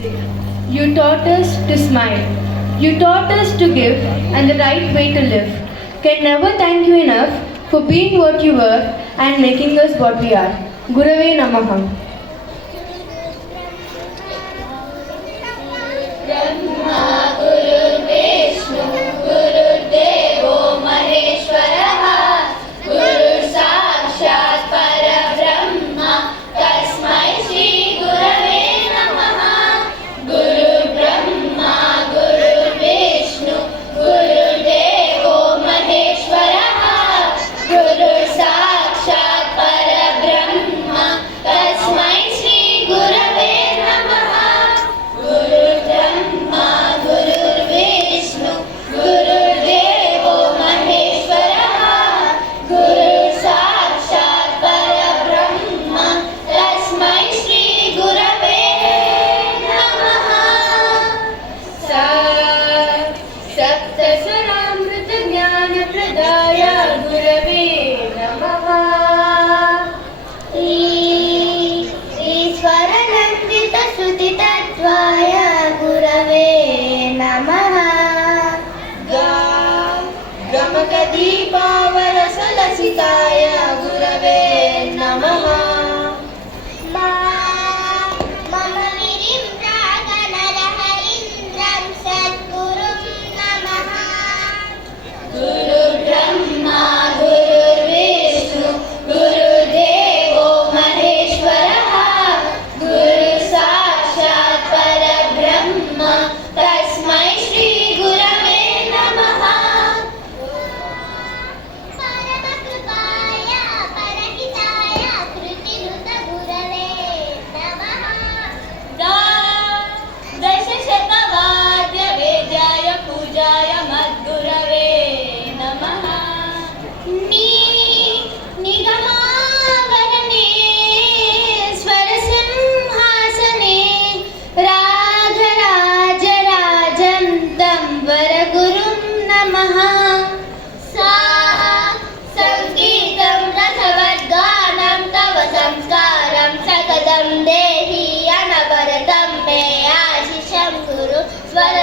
You taught us to smile. You taught us to give and the right way to live. Can never thank you enough for being what you were and making us what we are. Gurave Namaha. दीपावरसलसिताय गुरवे नमः। मम विरिम्रागनरहरीन्द्रं सद्गुरुं नमः। गुरुर्ब्रह्मा गुरुर्विष्णु गुरुर्देवो महेश्वरः गुरुसाक्षात् परब्रह्म तस्मै श्री गुरवे नमः। देहि अनवरतं मे आशिषं गुरु स्वर